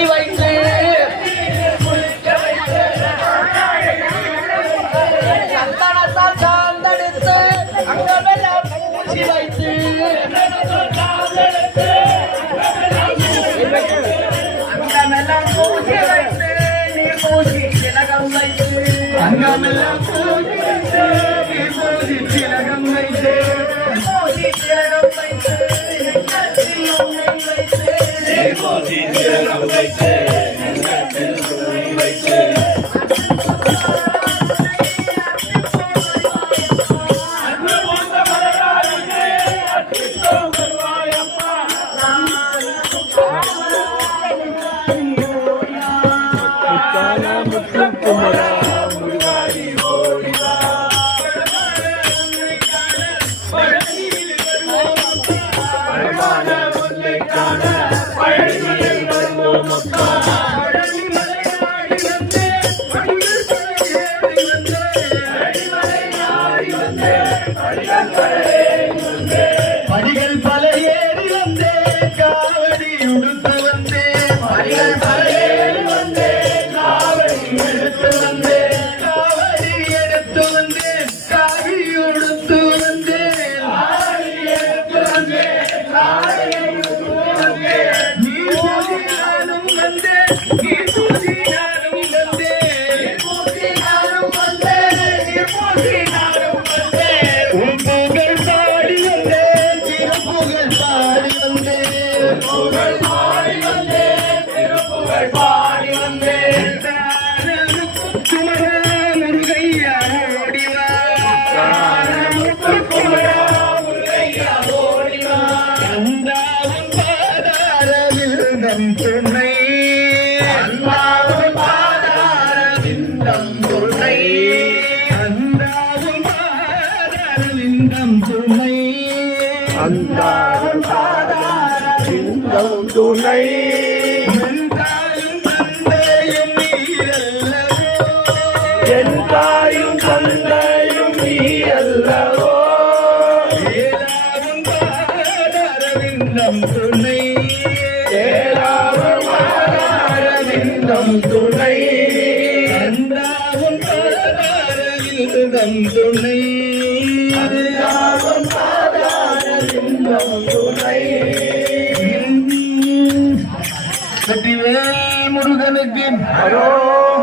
பூசி வைத்து சந்தனத்தால் சார்ந்தெடுத்து அங்கமெல்லாம் பூசி வைத்து அங்கமெல்லாம் பூசி வைத்து நீ பூசி திலகம் வைத்து அங்கமெல்லாம் பூசி வைத்து நீ பூசி திலகம் வைத்து பூசி திலகம் வைத்து பூசி திலகம் வைத்து படிகள் பல ஏறி வந்தே காவடி உடுத்து வந்தே படிகள் பல ஏறி வந்தே காவடி எடுத்து வந்தே காவடி எடுத்து வந்தே காவி உடுத்து வந்தே நீ பூசி நானும் வந்தே நீ பூசி நானும் வந்தே பூசி நானும் வந்தே நீ பூசி நானும் வந்தே துணை அல்லாவும் பாதாரவிந்தம் துணை அந்தாவும் பாதாரவிந்தம் துணை அந்தாவும் பாதாரவிந்தம் துணை என் தாயும் தந்தையும் நீயல்லவோ ஏலாவும் பாதாரவிந்தம் துணை துணை அந்தாவும் பாதாரவிந்தம் துணை அந்தாவும் பாதாரவிந்தம் துணை வெற்றிவேல் முருகனுக்கு